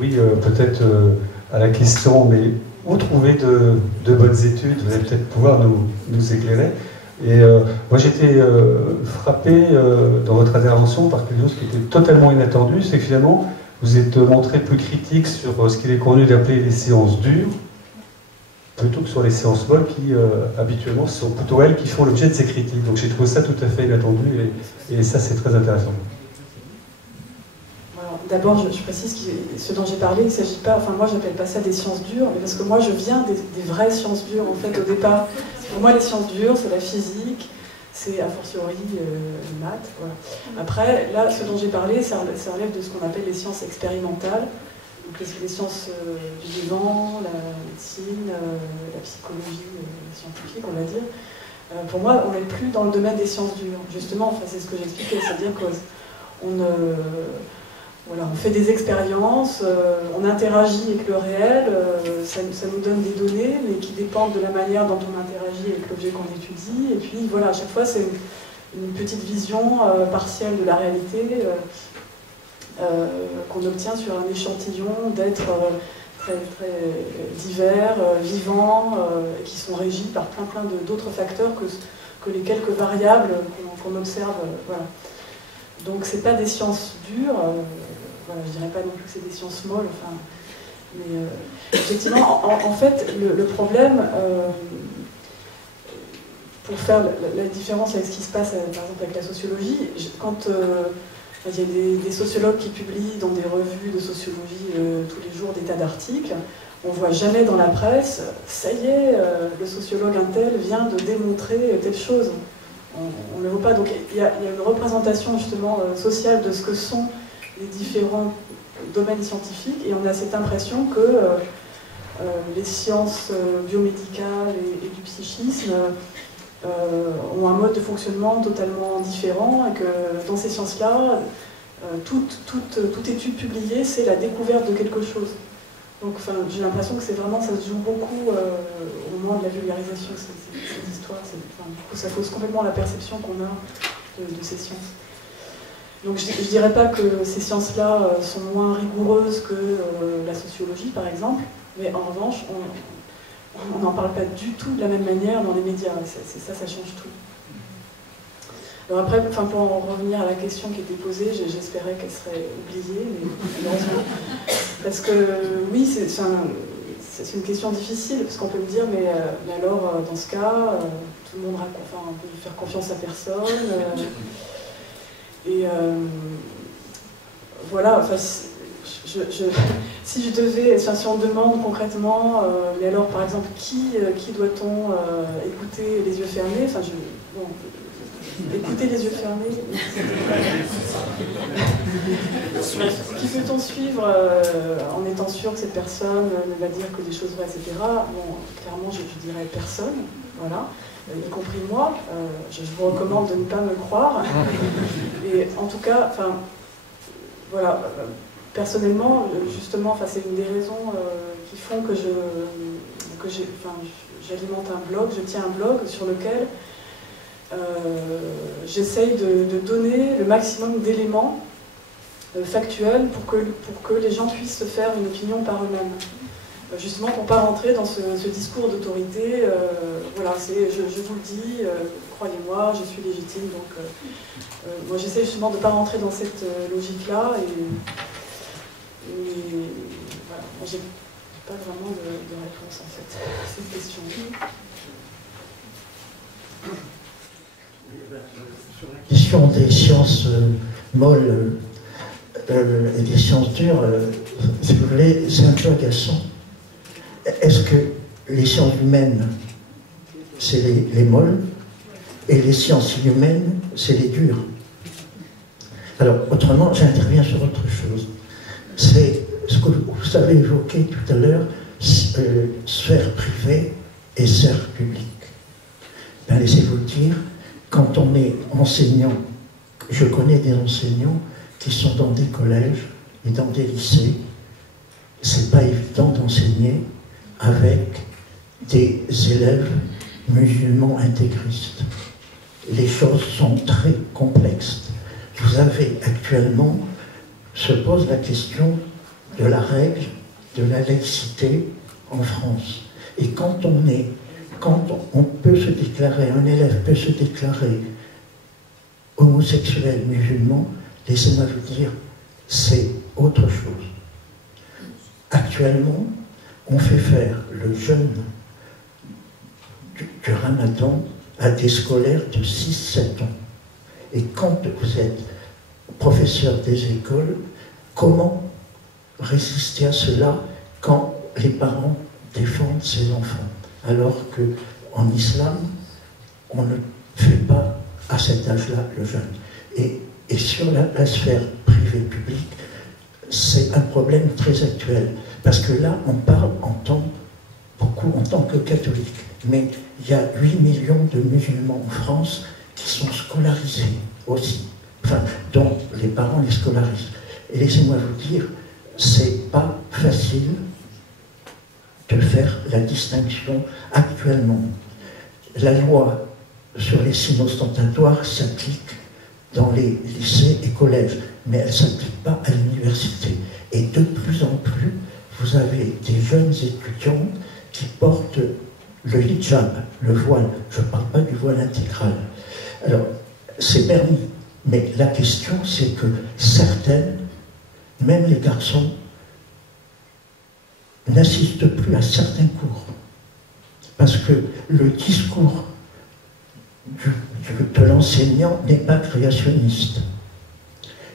Oui, peut-être à la question, mais où trouver de bonnes études? Vous allez peut-être pouvoir nous éclairer. Et moi j'étais frappé dans votre intervention par quelque chose qui était totalement inattendu, c'est que finalement vous êtes montré plus critique sur ce qu'il est convenu d'appeler les séances dures, plutôt que sur les séances molles qui habituellement sont plutôt elles qui font l'objet de ces critiques. Donc j'ai trouvé ça tout à fait inattendu et ça c'est très intéressant. D'abord, je précise que ce dont j'ai parlé, il ne s'agit pas, enfin moi j'appelle pas ça des sciences dures, mais parce que moi je viens des vraies sciences dures en fait au départ. Pour moi les sciences dures c'est la physique, c'est a fortiori les maths, voilà. Après, là ce dont j'ai parlé, ça relève de ce qu'on appelle les sciences expérimentales, donc les sciences du vivant, la médecine, la psychologie scientifique on va dire. Pour moi on n'est plus dans le domaine des sciences dures, justement, enfin, c'est ce que j'expliquais, c'est-à-dire qu'on voilà, on fait des expériences, on interagit avec le réel, ça nous donne des données, mais qui dépendent de la manière dont on interagit avec l'objet qu'on étudie. Et puis voilà, à chaque fois, c'est une petite vision partielle de la réalité qu'on obtient sur un échantillon d'êtres très, très divers, vivants, qui sont régis par plein d'autres facteurs que les quelques variables qu'on observe. Voilà. Donc c'est pas des sciences dures, voilà, je dirais pas non plus que c'est des sciences molles, enfin, mais effectivement, en fait, le problème, pour faire la différence avec ce qui se passe par exemple avec la sociologie, quand il y a des sociologues qui publient dans des revues de sociologie tous les jours des tas d'articles, on voit jamais dans la presse, ça y est, le sociologue un tel vient de démontrer telle chose. On ne le voit pas, donc il y a une représentation justement sociale de ce que sont les différents domaines scientifiques et on a cette impression que les sciences biomédicales et du psychisme ont un mode de fonctionnement totalement différent et que dans ces sciences-là, toute étude publiée, c'est la découverte de quelque chose. Donc enfin, j'ai l'impression que c'est vraiment, ça se joue beaucoup au moment de la vulgarisation de cette histoire. Enfin, du coup, ça fausse complètement la perception qu'on a de ces sciences. Donc je ne dirais pas que ces sciences-là sont moins rigoureuses que la sociologie, par exemple, mais en revanche, on n'en parle pas du tout de la même manière dans les médias. Ça change tout. Alors après, enfin, pour en revenir à la question qui était posée, j'espérais qu'elle serait oubliée, mais malheureusement. Parce que oui, c'est une question difficile, parce qu'on peut me dire, mais alors, dans ce cas, tout le monde enfin, on peut faire confiance à personne. Voilà, enfin, si je devais, enfin, si on demande concrètement, mais alors par exemple, qui doit-on écouter les yeux fermés, enfin, bon, écouter les yeux fermés, qui peut-on suivre en étant sûr que cette personne ne va dire que des choses vraies, etc. Bon, clairement, je dirais personne, voilà. Y compris moi, je vous recommande de ne pas me croire. Et en tout cas, enfin, voilà, personnellement, justement, c'est une des raisons qui font que j'alimente un blog, je tiens un blog sur lequel j'essaye de donner le maximum d'éléments factuels pour que les gens puissent se faire une opinion par eux-mêmes. Justement pour ne pas rentrer dans ce discours d'autorité, voilà, je vous le dis, croyez-moi, je suis légitime, donc moi j'essaie justement de ne pas rentrer dans cette logique-là, et voilà, moi j'ai pas vraiment de réponse en fait à cette question. Sur la question des sciences molles et des sciences dures, si vous voulez, c'est un peu agaçant. Est-ce que les sciences humaines, c'est les molles, et les sciences inhumaines, c'est les dures? Alors, autrement, j'interviens sur autre chose. C'est ce que vous avez évoqué tout à l'heure, sphère privée et sphère publique. Ben, laissez-vous dire, quand on est enseignant, je connais des enseignants qui sont dans des collèges et dans des lycées, c'est pas évident d'enseigner avec des élèves musulmans intégristes. Les choses sont très complexes. Vous avez actuellement, se pose la question de la règle de la laïcité en France. Et quand on peut se déclarer, un élève peut se déclarer homosexuel musulman, laissez-moi vous dire, c'est autre chose. Actuellement, on fait faire le jeûne du Ramadan à des scolaires de 6-7 ans. Et quand vous êtes professeur des écoles, comment résister à cela quand les parents défendent ses enfants? Alors qu'en islam, on ne fait pas à cet âge-là le jeûne. Et sur la sphère privée-publique, c'est un problème très actuel. Parce que là, on parle beaucoup en tant que catholique. Mais il y a 8 millions de musulmans en France qui sont scolarisés aussi. Enfin, dont les parents les scolarisent. Et laissez-moi vous dire, c'est pas facile de faire la distinction actuellement. La loi sur les signes ostentatoires s'applique dans les lycées et collèges, mais elle ne s'applique pas à l'université. Et de plus en plus, vous avez des jeunes étudiants qui portent le hijab, le voile. Je ne parle pas du voile intégral. Alors, c'est permis, mais la question, c'est que certaines, même les garçons, n'assistent plus à certains cours. Parce que le discours de l'enseignant n'est pas créationniste.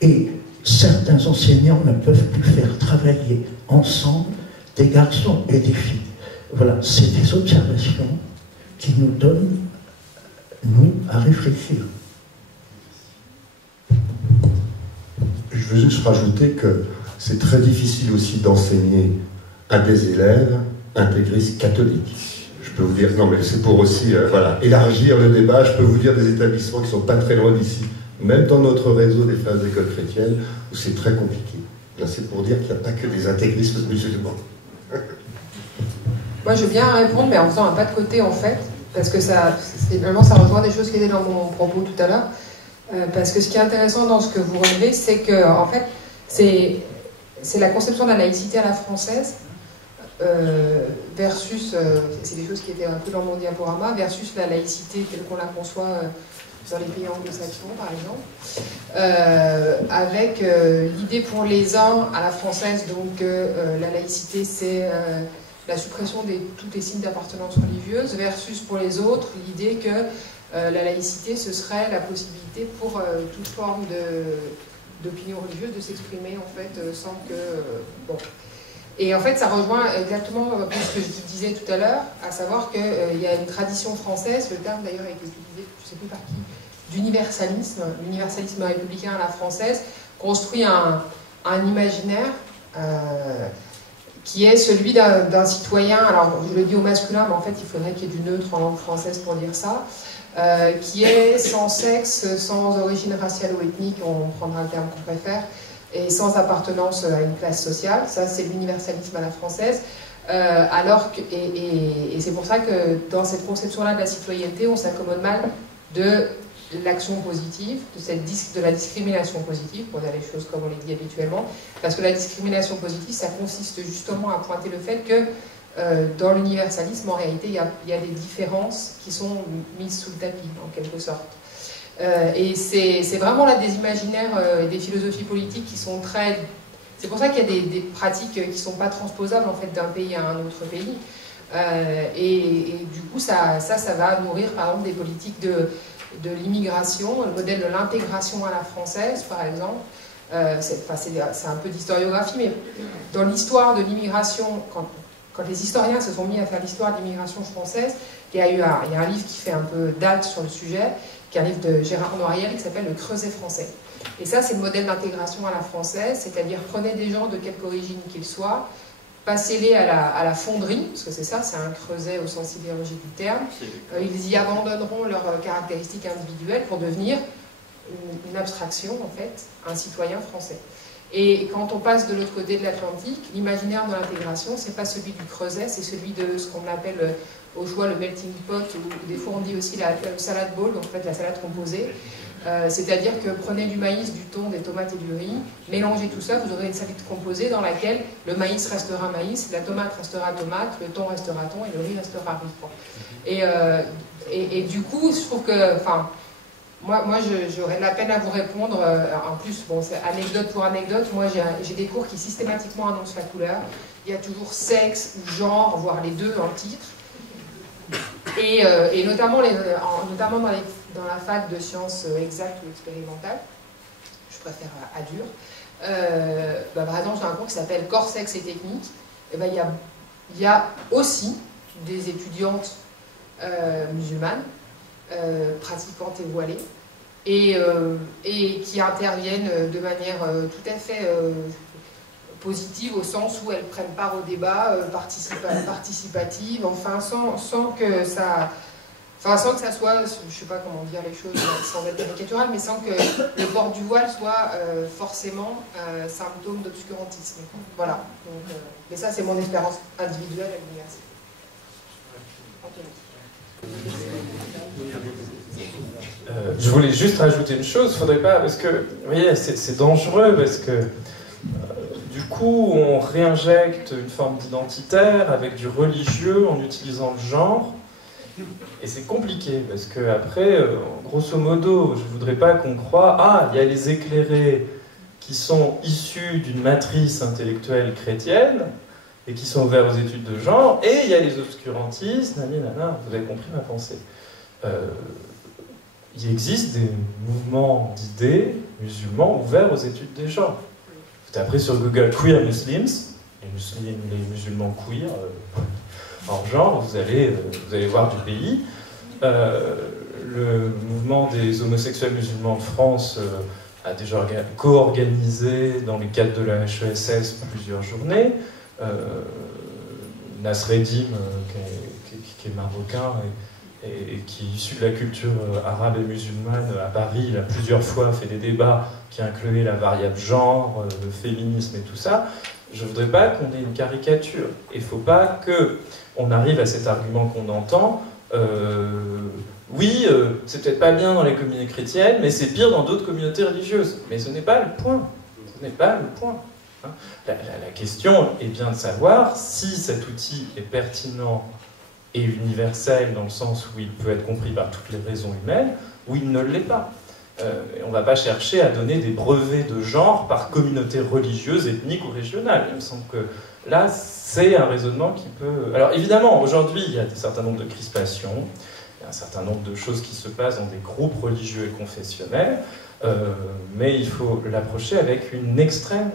Et certains enseignants ne peuvent plus faire travailler ensemble des garçons et des filles. Voilà, c'est des observations qui nous donnent, nous, à réfléchir. Je veux juste rajouter que c'est très difficile aussi d'enseigner à des élèves intégristes catholiques. Je peux vous dire, non mais c'est pour aussi voilà, élargir le débat, je peux vous dire des établissements qui ne sont pas très loin d'ici, même dans notre réseau des frères écoles chrétiennes, où c'est très compliqué. Là c'est pour dire qu'il n'y a pas que des intégristes musulmans. Moi je veux bien répondre, mais en faisant un pas de côté en fait, parce que finalement ça rejoint des choses qui étaient dans mon propos tout à l'heure. Parce que ce qui est intéressant dans ce que vous relevez, c'est que en fait, c'est la conception de la laïcité à la française versus, c'est des choses qui étaient un peu dans mon diaporama, versus la laïcité telle qu'on la conçoit dans les pays anglo-saxons, par exemple, avec l'idée pour les uns à la française, donc la laïcité, c'est la suppression de tous les signes d'appartenance religieuse, versus pour les autres, l'idée que la laïcité, ce serait la possibilité pour toute forme d'opinion religieuse de s'exprimer, en fait, sans que... bon. Et en fait, ça rejoint exactement ce que je disais tout à l'heure, à savoir qu'il y a une tradition française, le terme d'ailleurs a été utilisé, je ne sais plus par qui, d'universalisme, l'universalisme républicain à la française, construit un imaginaire qui est celui d'un citoyen, alors je le dis au masculin, mais en fait il faudrait qu'il y ait du neutre en langue française pour dire ça, qui est sans sexe, sans origine raciale ou ethnique, on prendra le terme qu'on préfère, et sans appartenance à une classe sociale. Ça, c'est l'universalisme à la française. Et c'est pour ça que dans cette conception-là de la citoyenneté, on s'accommode mal de l'action positive, de la discrimination positive, pour dire les choses comme on les dit habituellement, parce que la discrimination positive, ça consiste justement à pointer le fait que dans l'universalisme, en réalité, il y a des différences qui sont mises sous le tapis, en quelque sorte. Et c'est vraiment là des imaginaires et des philosophies politiques qui sont très... C'est pour ça qu'il y a des pratiques qui ne sont pas transposables en fait, d'un pays à un autre pays. Et du coup, ça va nourrir par exemple des politiques de l'immigration, le modèle de l'intégration à la française, par exemple. C'est un peu d'historiographie, mais dans l'histoire de l'immigration, quand les historiens se sont mis à faire l'histoire de l'immigration française, il y a un livre qui fait un peu date sur le sujet, qui est un livre de Gérard Noiriel qui s'appelle « Le Creuset français ». Et ça, c'est le modèle d'intégration à la française, c'est-à-dire prenez des gens de quelque origine qu'ils soient, passez-les à la fonderie, parce que c'est ça, c'est un creuset au sens idéologique du terme, ils y abandonneront leurs caractéristiques individuelles pour devenir une abstraction, en fait, un citoyen français. Et quand on passe de l'autre côté de l'Atlantique, l'imaginaire de l'intégration, c'est pas celui du creuset, c'est celui de ce qu'on appelle au choix le melting pot, ou des fois on dit aussi le salad bowl, en fait la salade composée, C'est-à-dire que prenez du maïs, du thon, des tomates et du riz, mélangez tout ça, vous aurez une salade composée dans laquelle le maïs restera maïs, la tomate restera tomate, le thon restera thon et le riz restera riz. Et du coup, je trouve que, enfin, moi j'aurais de la peine à vous répondre. En plus, bon, c'est anecdote pour anecdote, moi j'ai des cours qui systématiquement annoncent la couleur. Il y a toujours sexe ou genre, voire les deux en titre. Et notamment dans la fac de sciences exactes ou expérimentales, je préfère ADUR, par exemple, j'ai un cours qui s'appelle Corps, sexe et technique. Et ben, il y a aussi des étudiantes musulmanes, pratiquantes et voilées, et qui interviennent de manière tout à fait positive, au sens où elles prennent part au débat, participative, enfin sans que ça soit, je ne sais pas comment dire les choses sans être caricatural, mais sans que le port du voile soit forcément symptôme d'obscurantisme. Voilà. Donc, mais ça, c'est mon expérience individuelle à l'université. Je voulais juste rajouter une chose, faudrait pas, parce que, vous voyez, c'est dangereux, parce que du coup, on réinjecte une forme d'identitaire avec du religieux en utilisant le genre, et c'est compliqué, parce que après, grosso modo, je voudrais pas qu'on croie, ah, il y a les éclairés qui sont issus d'une matrice intellectuelle chrétienne, et qui sont ouverts aux études de genre, et il y a les obscurantistes, nanana, vous avez compris ma pensée. Il existe des mouvements d'idées musulmans ouverts aux études des genres. Vous tapez sur Google Queer Muslims, les musulmans queer, hors genre, vous allez voir du pays. Le mouvement des homosexuels musulmans de France a déjà co-organisé dans les cadres de la HESS plusieurs journées. Nasreddin, qui est marocain et qui est issu de la culture arabe et musulmane à Paris, il a plusieurs fois fait des débats qui incluaient la variable genre, le féminisme et tout ça. Je ne voudrais pas qu'on ait une caricature. Il ne faut pas qu'on arrive à cet argument qu'on entend. Oui, c'est peut-être pas bien dans les communautés chrétiennes, mais c'est pire dans d'autres communautés religieuses. Mais ce n'est pas le point. Ce n'est pas le point. Hein. La question est bien de savoir si cet outil est pertinent et universel dans le sens où il peut être compris par toutes les raisons humaines, ou il ne l'est pas. On ne va pas chercher à donner des brevets de genre par communauté religieuse, ethnique ou régionale. Il me semble que là, c'est un raisonnement qui peut... Alors évidemment, aujourd'hui, il y a un certain nombre de crispations, il y a un certain nombre de choses qui se passent dans des groupes religieux et confessionnels, mais il faut l'approcher avec une extrême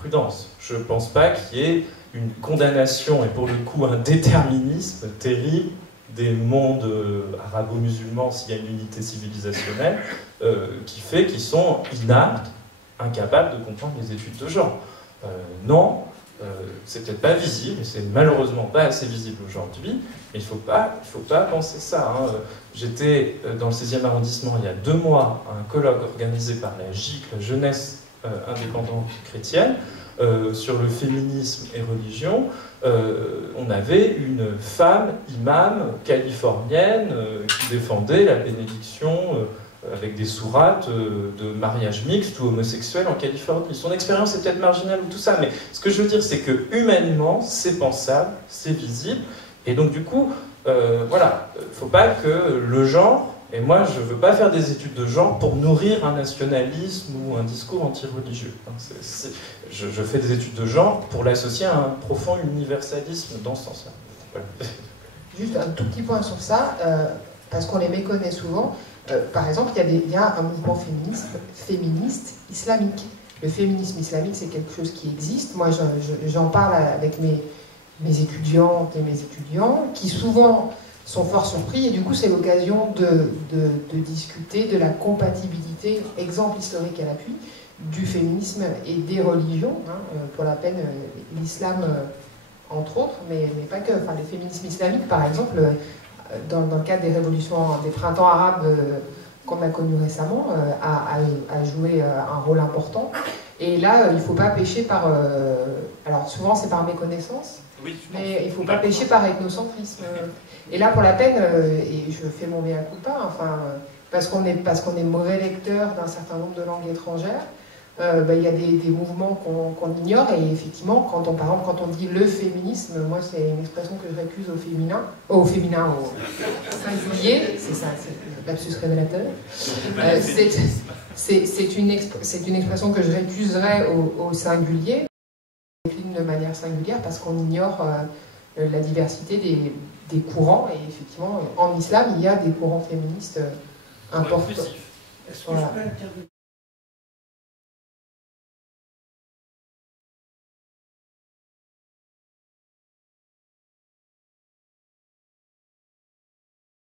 prudence. Je ne pense pas qu'il y ait une condamnation et pour le coup un déterminisme terrible des mondes arabo-musulmans s'il y a une unité civilisationnelle qui fait qu'ils sont inaptes, incapables de comprendre les études de genre. Non, c'est peut-être pas visible, et c'est malheureusement pas assez visible aujourd'hui, mais il faut pas penser ça. Hein. J'étais dans le 16e arrondissement il y a 2 mois à un colloque organisé par la JIC, la Jeunesse indépendante chrétienne, sur le féminisme et religion. On avait une femme imam californienne qui défendait la bénédiction avec des sourates de mariage mixte ou homosexuel en Californie. Son expérience est peut-être marginale ou tout ça, mais ce que je veux dire, c'est que humainement, c'est pensable, c'est visible, et donc du coup, voilà, il ne faut pas que le genre, et moi je ne veux pas faire des études de genre pour nourrir un nationalisme ou un discours anti-religieux. Je fais des études de genre pour l'associer à un profond universalisme dans ce sens-là. Voilà. Juste un tout petit point sur ça, parce qu'on les méconnaît souvent. Par exemple, il y a un mouvement féministe islamique. Le féminisme islamique, c'est quelque chose qui existe. Moi, j'en parle avec mes étudiantes et mes étudiants, qui souvent sont fort surpris, et du coup, c'est l'occasion de discuter de la compatibilité, exemple historique à l'appui, du féminisme et des religions, hein, pour la peine l'islam, entre autres, mais pas que. Enfin, le féminisme islamique, par exemple, dans le cadre des révolutions, des printemps arabes qu'on a connus récemment, a joué un rôle important. Et là, il ne faut pas pécher par... alors souvent c'est par méconnaissance, oui, mais il ne faut pas pécher par ethnocentrisme. Et là, pour la peine, et je fais mon mea culpa, enfin, parce qu'on est mauvais lecteur d'un certain nombre de langues étrangères, il y a des mouvements qu'on ignore, et effectivement, par exemple, quand on dit le féminisme, moi c'est une expression que je récuse au féminin, au singulier, c'est ça, c'est lapsus révélateur. C'est une expression que je récuserais au singulier, de manière singulière, parce qu'on ignore la diversité des courants, et effectivement, en islam, il y a des courants féministes importants. Est-ce que je peux intervenir ?